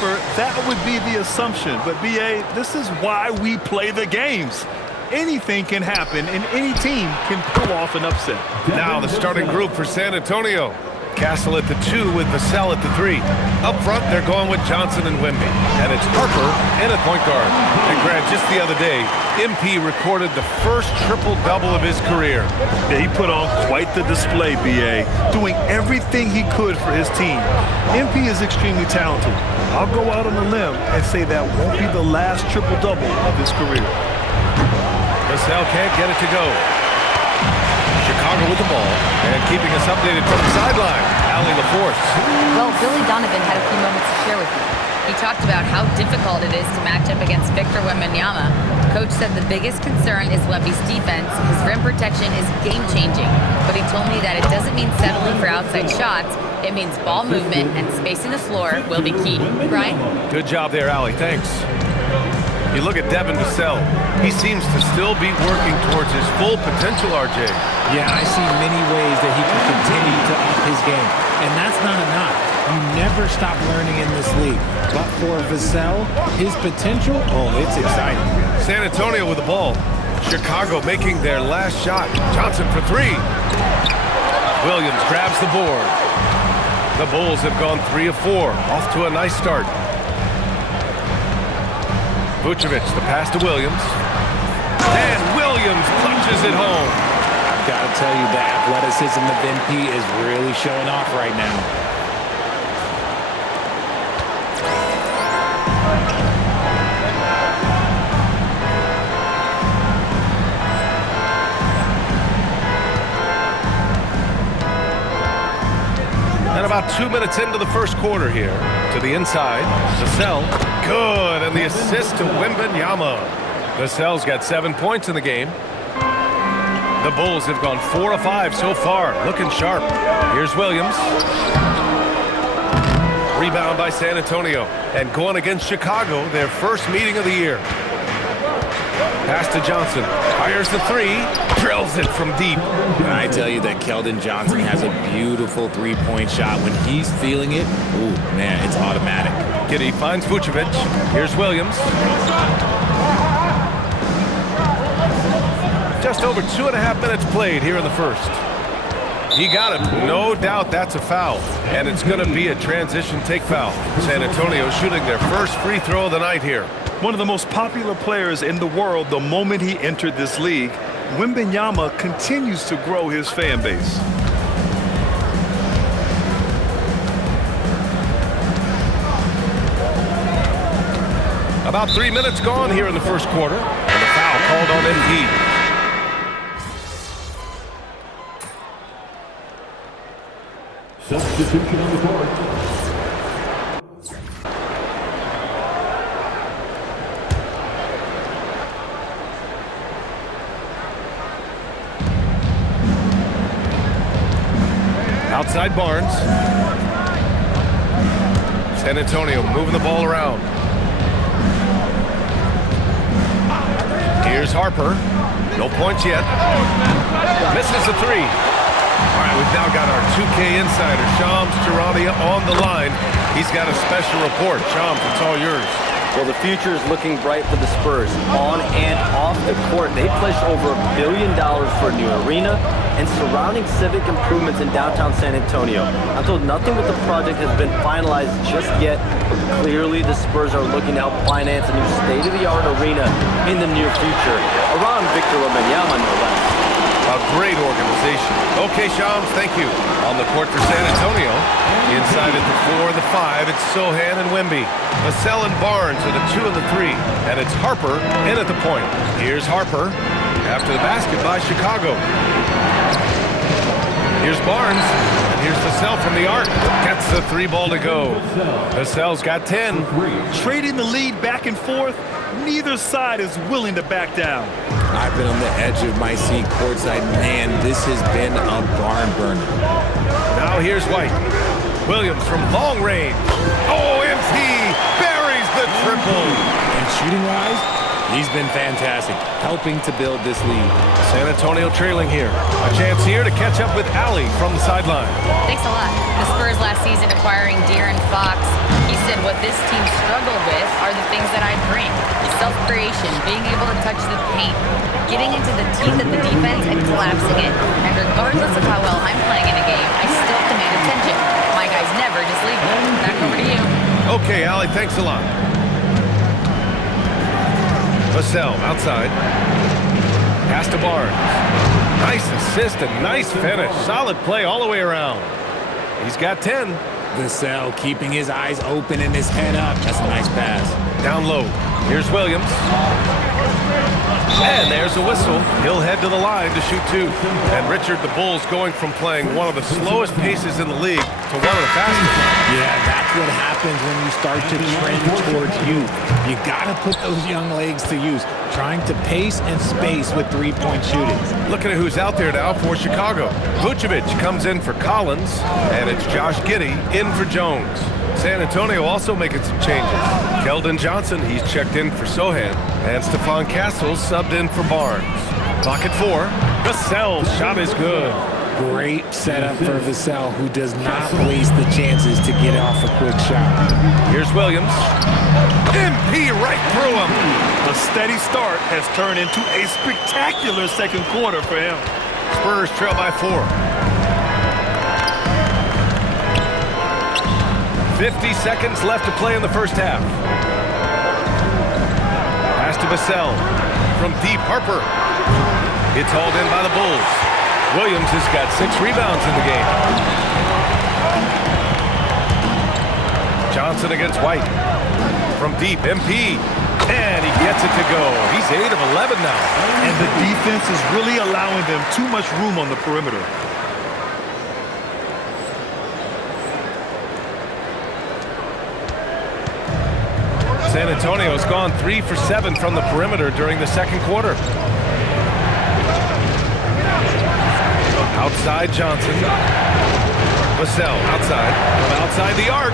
paper, that would be the assumption. But, B.A., this is why we play the games. Anything can happen, and any team can pull off an upset. Now the starting group for San Antonio. Castle at the 2 with Vassell at the 3. Up front, they're going with Johnson and Wemby. And it's Harper in at point guard. And Grant, just the other day, MP recorded the first triple-double of his career. Yeah, he put on quite the display, B.A., doing everything he could for his team. MP is extremely talented. I'll go out on a limb and say that won't be the last triple-double of his career. Vassell can't get it to go. Chicago with the ball, and keeping us updated from the sideline, Allie LaForce. Well, Billy Donovan had a few moments to share with me. He talked about how difficult it is to match up against Victor Wembanyama. Coach said the biggest concern is Wemby's defense. His rim protection is game-changing, but he told me that it doesn't mean settling for outside shots. It means ball movement and spacing the floor will be key. Brian? Good job there, Allie. Thanks. You look at Devin Vassell. He seems to still be working towards his full potential, RJ. Yeah, I see many ways that he can continue to up his game. And that's not enough. You never stop learning in this league. But for Vassell, his potential, oh, it's exciting. San Antonio with the ball. Chicago making their last shot. Johnson for 3. Williams grabs the board. The Bulls have gone 3 of 4. Off to a nice start. Vucevic, the pass to Williams. And Williams punches it home. Got to tell you, the athleticism of MP is really showing off right now. And about 2 minutes into the first quarter here. To the inside, Vassell. Good, and the assist to Wembanyama. Vassell's got 7 points in the game. The Bulls have gone 4 of 5 so far, looking sharp. Here's Williams. Rebound by San Antonio. And going against Chicago, their first meeting of the year. Pass to Johnson. Fires the 3. Drills it from deep. And I tell you that Keldon Johnson has a beautiful three-point shot. When he's feeling it, ooh, man, it's automatic. Giddey finds Vucevic. Here's Williams. Just over 2.5 minutes played here in the first. He got it. No doubt that's a foul. And it's going to be a transition take foul. San Antonio shooting their first free throw of the night here. One of the most popular players in the world the moment he entered this league, Wembanyama continues to grow his fan base. About 3 minutes gone here in the first quarter. And a foul called on Embiid. Substitution on the court. Outside Barnes. San Antonio moving the ball around. Here's Harper. No points yet. Misses the 3. All right, we've now got our 2K insider, Shams Charania, on the line. He's got a special report. Shams, it's all yours. Well, the future is looking bright for the Spurs. On and off the court, they pledged over $1 billion for a new arena and surrounding civic improvements in downtown San Antonio. Although nothing with the project has been finalized just yet, but clearly the Spurs are looking to help finance a new state-of-the-art arena in the near future, around Victor Wembanyama, no less. A great organization. Okay, Shams, thank you. On the court for San Antonio. Inside at the 4, the 5, it's Sochan and Wemby. Vassell and Barnes are the 2 and the 3. And it's Harper in at the point. Here's Harper. After the basket by Chicago. Here's Barnes. And here's Vassell from the arc. Gets the 3 ball to go. Vassell's got 10. Trading the lead back and forth, neither side is willing to back down. I've been on the edge of my seat courtside. Man, this has been a barn burner. Now here's White. Williams from long range. Oh, MP buries the triple. And shooting-wise, he's been fantastic, helping to build this lead. San Antonio trailing here. A chance here to catch up with Allie from the sideline. Thanks a lot. The Spurs last season acquiring De'Aaron Fox. He said What this team struggled with are the things that I bring. Self-creation, being able to touch the paint, getting into the teeth of the defense and collapsing it. And regardless of how well I'm playing in a game, I still command attention. My guys never just leave me. Back over to you. Okay, Allie, thanks a lot. Vassell outside. Pass to Barnes. Nice assist and nice finish. Solid play all the way around. He's got 10. Vassell keeping his eyes open and his head up. That's a nice pass. Down low. Here's Williams. And there's a whistle. He'll head to the line to shoot 2. And Richard, the Bulls going from playing one of the slowest paces in the league to one of the fastest. Yeah, that's what happens when you start to trend towards youth. You got to put those young legs to use, trying to pace and space with three-point shooting. Looking at who's out there now for Chicago. Vucevic comes in for Collins, and it's Josh Giddey in for Jones. San Antonio also making some changes. Keldon Johnson, he's checked in for Sohan, and Stephon Castles subbed in for Barnes. Clock at 4. Vassell's shot is good. Great setup for Vassell, who does not waste the chances to get off a quick shot. Here's Williams. MP right through him. A steady start has turned into a spectacular second quarter for him. Spurs trail by 4. 50 seconds left to play in the first half. Pass to Vassell. From deep, Harper. It's hauled in by the Bulls. Williams has got 6 rebounds in the game. Johnson against White. From deep, MP. And he gets it to go. He's 8 of 11 now. And the defense is really allowing them too much room on the perimeter. San Antonio's gone 3 for 7 from the perimeter during the second quarter. Outside Johnson. Vassell outside. From outside the arc.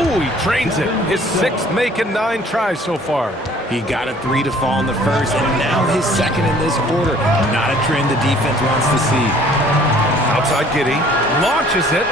Oh, he drains it. His 6th make in 9 tries so far. He got a 3 to fall in the first, and now his 2nd in this quarter. Not a trend the defense wants to see. Outside Giddey. Launches it.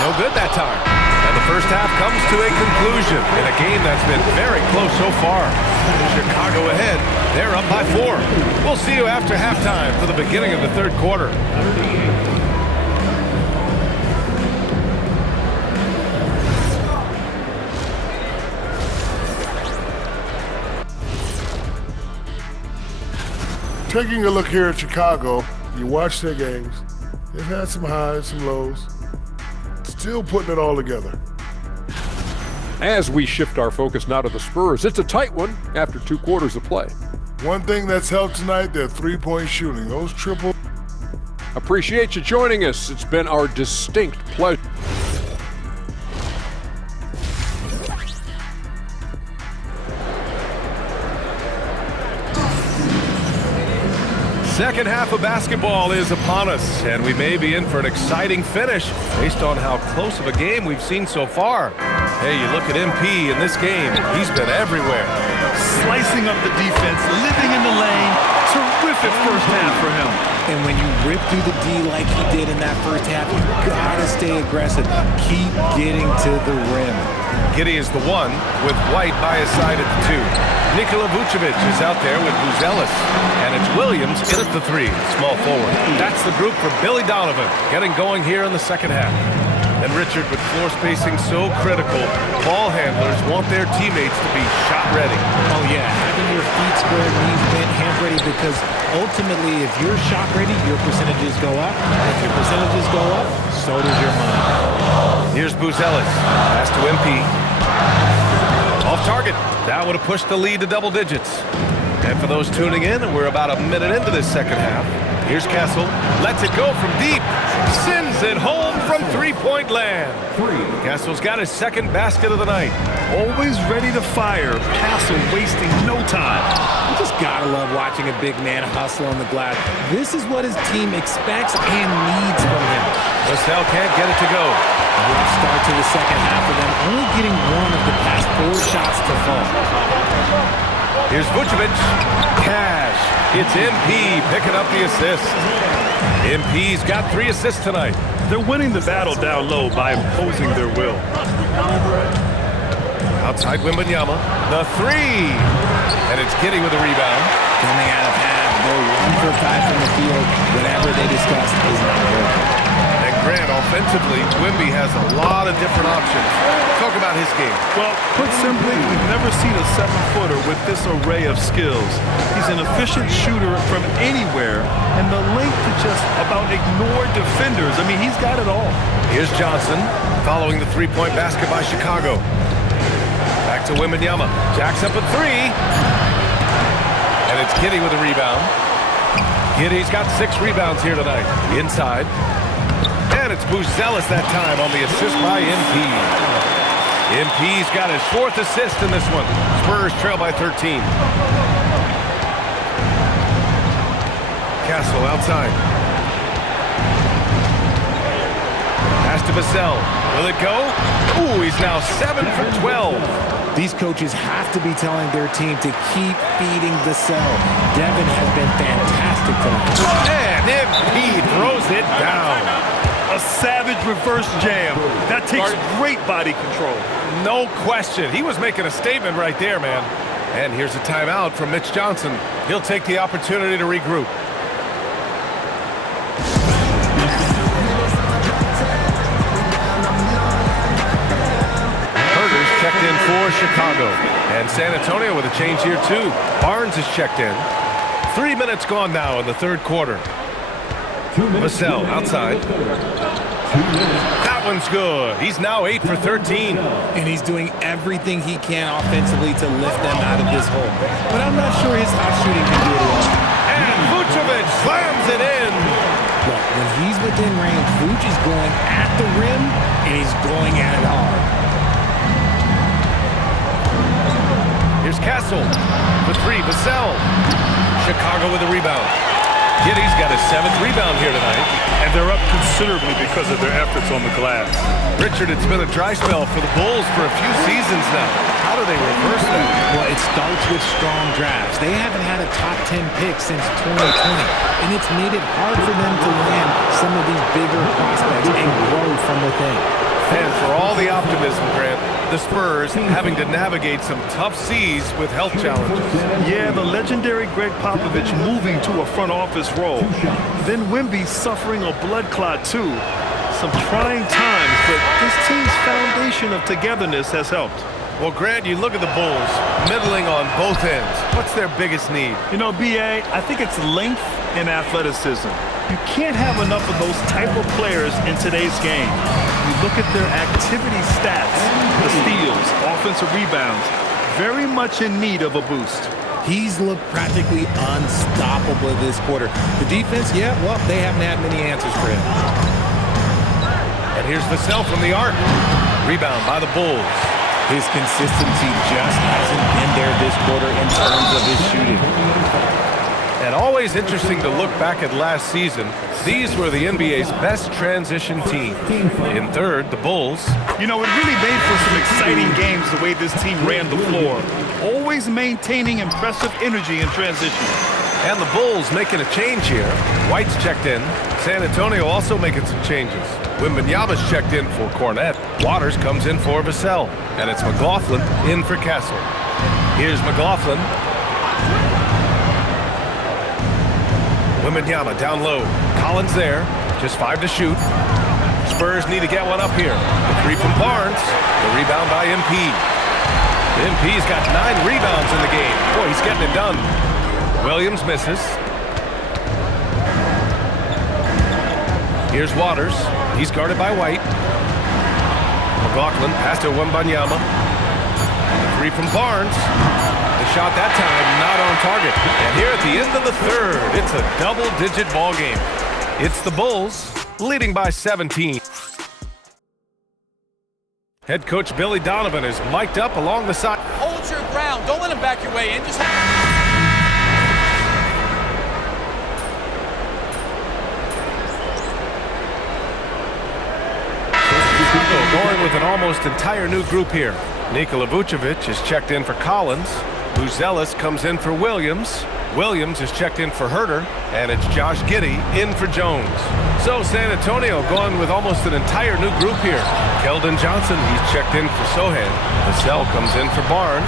No good that time. And the first half comes to a conclusion in a game that's been very close so far. Chicago ahead. They're up by 4. We'll see you after halftime for the beginning of the third quarter. Taking a look here at Chicago, you watch their games. They've had some highs, some lows. Still putting it all together. As we shift our focus now to the Spurs, it's a tight one after 2 quarters of play. One thing that's helped tonight, their three-point shooting. Those triple. Appreciate you joining us. It's been our distinct pleasure. Second half of basketball is upon us, and we may be in for an exciting finish based on how close of a game we've seen so far. Hey, you look at MP in this game, he's been everywhere. Slicing up the defense, living in the lane. Terrific first half for him. And when you rip through the D like he did in that first half, you gotta stay aggressive. Keep getting to the rim. Giddey is the 1 with White by his side at the 2. Nikola Vucevic is out there with Buzelis. And it's Williams in at the 3, small forward. That's the group for Billy Donovan, getting going here in the second half. And Richard, with floor spacing so critical, ball handlers want their teammates to be shot ready. Oh yeah, having your feet squared, knees bent, hands ready, because ultimately if you're shot ready, your percentages go up. If your percentages go up, so does your money. Here's Buzelis. Pass to MP. Off target. That would have pushed the lead to double digits. And for those tuning in, we're about a minute into this second half. Here's Castle. Lets it go from deep. Sends it home from three-point land. Castle's got his 2nd basket of the night. Always ready to fire. Castle wasting no time. You just gotta love watching a big man hustle on the glass. This is what his team expects and needs from him. Vassell can't get it to go. Good start to the second half for them, only getting 1 of the past 4 shots to fall. Here's Vucevic. Cash. It's MP picking up the assist. MP's got 3 assists tonight. They're winning the battle down low by imposing their will. Outside Wembanyama. The three. And it's Giddey with the rebound. Coming out of half, they're 1 for 5 from the field. Whatever they discussed is not working. And Grant, offensively, Wemby has a lot of different options. Talk about his game. Well, put simply, we've never seen a 7-footer with this array of skills. He's an efficient shooter from anywhere, and the length to just about ignore defenders. I mean, he's got it all. Here's Johnson following the three-point basket by Chicago. Back to Wembanyama. Jacks up a three. And it's Giddey with the rebound. Giddey's got 6 rebounds here tonight. Inside. And it's Buzelis that time on the assist by MP. MP's got his 4th assist in this one. Spurs trail by 13. Castle outside. Pass to Vassell. Will it go? Ooh, he's now 7 for 12. These coaches have to be telling their team to keep feeding Vassell. Devin has been fantastic tonight. And MP throws it down. A savage reverse jam. That takes great body control. No question. He was making a statement right there, man. And here's a timeout from Mitch Johnson. He'll take the opportunity to regroup. Herder's checked in for Chicago. And San Antonio with a change here, too. Barnes is checked in. 3 minutes gone now in the third quarter. Vassell outside. That one's good. He's now 8 for 13. And he's doing everything he can offensively to lift them out of this hole. But I'm not sure his hot shooting can do it all. And Vucevic slams it in. Look, when he's within range, Vuce is going at the rim, and he's going at it hard. Here's Castle. The three, Vassell. Chicago with a rebound. Giddey's got his 7th rebound here tonight. And they're up considerably because of their efforts on the glass. Richard, it's been a dry spell for the Bulls for a few seasons now. How do they reverse that? Well, it starts with strong drafts. They haven't had a top 10 pick since 2020, and it's made it hard for them to land some of these bigger prospects and grow from within. And for all the optimism, Grant, the Spurs having to navigate some tough seas with health challenges. Yeah, the legendary Greg Popovich moving to a front office role. Then Wemby suffering a blood clot, too. Some trying times, but this team's foundation of togetherness has helped. Well, Grant, you look at the Bulls, middling on both ends. What's their biggest need? You know, B.A., I think it's length and athleticism. You can't have enough of those type of players in today's game. You look at their activity stats, the steals, offensive rebounds, very much in need of a boost. He's looked practically unstoppable this quarter. The defense, yeah, well, they haven't had many answers for him. And here's Vassell from the arc. Rebound by the Bulls. His consistency just hasn't been there this quarter in terms of his shooting. And always interesting to look back at last season. These were the NBA's best transition team. In third, the Bulls. You know, it really made for some exciting games the way this team ran the floor. Always maintaining impressive energy in transition. And the Bulls making a change here. White's checked in. San Antonio also making some changes. Wembanyama's checked in for Cornette. Waters comes in for Vassell. And it's McLaughlin in for Castle. Here's McLaughlin. Wembanyama down low. Collins there. Just 5 to shoot. Spurs need to get one up here. The three from Barnes. The rebound by MP. MP's got 9 rebounds in the game. Boy, he's getting it done. Williams misses. Here's Waters. He's guarded by White. McLaughlin pass to Wembanyama. The three from Barnes. The shot that time not on target. And here at the end of the third, it's a double-digit ball game. It's the Bulls leading by 17. Head coach Billy Donovan is mic'd up along the side. Hold your ground. Don't let him back your way in. Just going with an almost entire new group here. Nikola Vucevic is checked in for Collins. Buzelis comes in for Williams. Williams is checked in for Herder. And it's Josh Giddey in for Jones. So San Antonio going with almost an entire new group here. Keldon Johnson, he's checked in for Sohan. Vassell comes in for Barnes.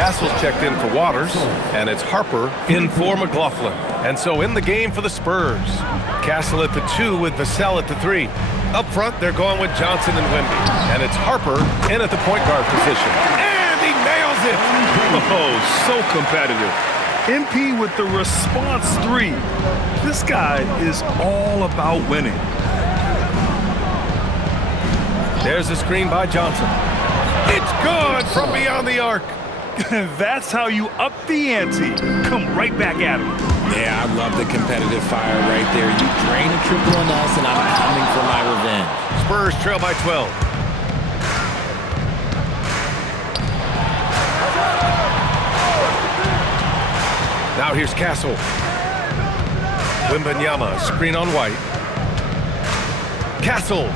Castle's checked in for Waters. And it's Harper in for McLaughlin. And so in the game for the Spurs. Castle at the 2 with Vassell at the 3. Up front, they're going with Johnson and Wemby. And it's Harper in at the point guard position. And he nails it! Oh, so competitive. MP with the response 3. This guy is all about winning. There's a screen by Johnson. It's good from beyond the arc. That's how you up the ante. Come right back at him. Yeah, I love the competitive fire right there. You drain a triple on us, and I'm coming for my revenge. Spurs trail by 12. Now here's Castle. Wembanyama, screen on White. Castle.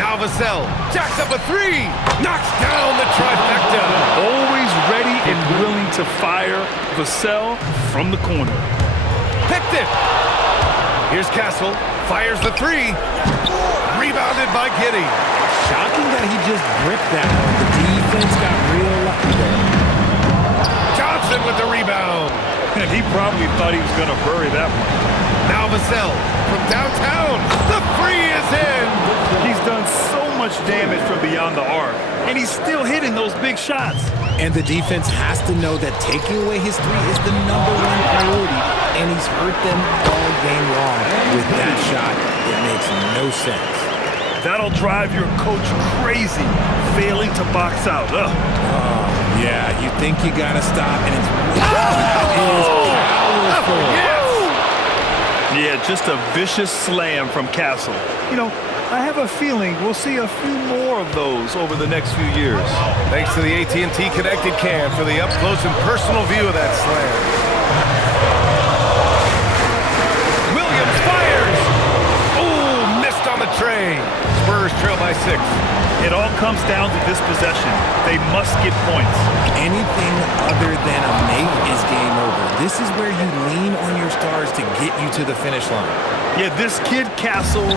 Now Vassell. Jacks up a 3. Knocks down the trifecta. Always ready and willing to fire. Vassell from the corner. Picked it. Here's Castle. Fires the 3. Rebounded by Giddey. Shocking that he just gripped that one. The defense got real lucky there. Johnson with the rebound. And he probably thought he was going to bury that one. Now Vassell from downtown. The 3 is in. He's done so much damage from beyond the arc, and he's still hitting those big shots. And the defense has to know that taking away his 3 is the #1 priority, and he's hurt them all game long with that shot. It makes no sense. That'll drive your coach crazy, failing to box out. Ugh. Yeah, you think you got to stop, and it's powerful. Yeah, just a vicious slam from Castle. You know, I have a feeling we'll see a few more of those over the next few years. Thanks to the AT&T Connected Cam for the up-close and personal view of that slam. Williams fires! Oh, missed on the tray. Spurs trail by 6. It all comes down to this possession. They must get points. Anything other than a make is game over. This is where you lean on your stars to get you to the finish line. Yeah, this kid Castle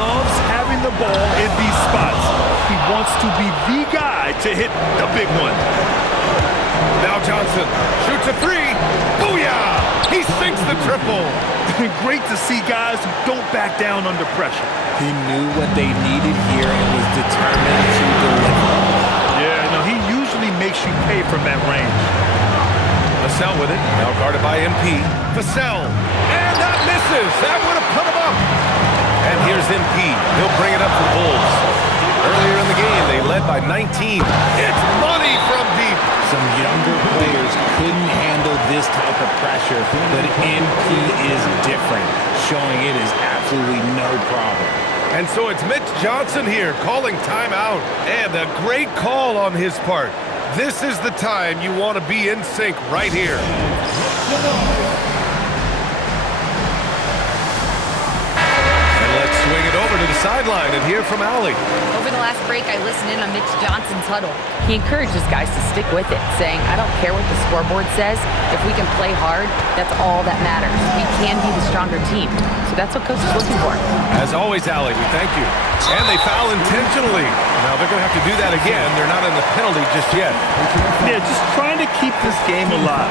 loves having the ball in these spots. He wants to be the guy to hit the big one. Now Johnson shoots a 3. Booyah! He sinks the triple. Great to see guys who don't back down under pressure. He knew what they needed here and was determined to deliver. Yeah, no, he usually makes you pay from that range. Vassell with it, now guarded by MP. Vassell, and that misses. That would have put him up. And here's MP. He'll bring it up for the Bulls. Earlier in the game, they led by 19. It's money from deep. Some younger players couldn't handle this type of pressure, but MP is different, showing it is absolutely no problem. And so it's Mitch Johnson here calling timeout. And a great call on his part. This is the time you want to be in sync right here. And let's swing it over to the sideline and hear from Allie. Over the last break, I listened in on Mitch Johnson's huddle. He encourages guys to stick with it, saying, I don't care what the scoreboard says. If we can play hard, that's all that matters. We can be the stronger team. So that's what Coach is looking for. As always, Allie, we thank you. And they foul intentionally. Now they're going to have to do that again. They're not in the penalty just yet. Yeah, just trying to keep this game alive.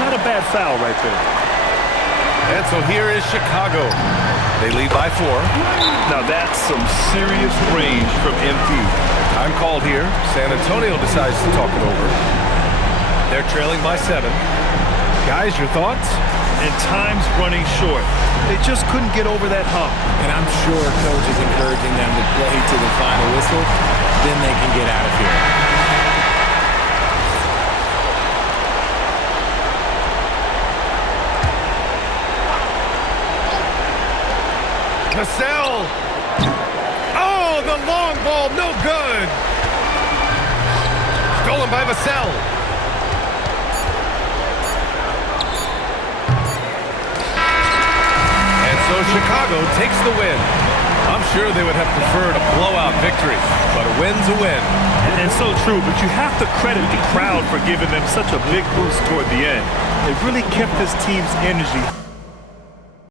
Not a bad foul right there. And so here is Chicago. They lead by 4. Now that's some serious range from MP. Time called here. San Antonio decides to talk it over. They're trailing by 7. Guys, your thoughts? And time's running short. They just couldn't get over that hump. And I'm sure Coach is encouraging them to play to the final whistle. Then they can get out of here. Vassell! Oh, the long ball, no good! Stolen by Vassell. And so Chicago takes the win. I'm sure they would have preferred a blowout victory, but a win's a win. And so true, but you have to credit the crowd for giving them such a big boost toward the end. It really kept this team's energy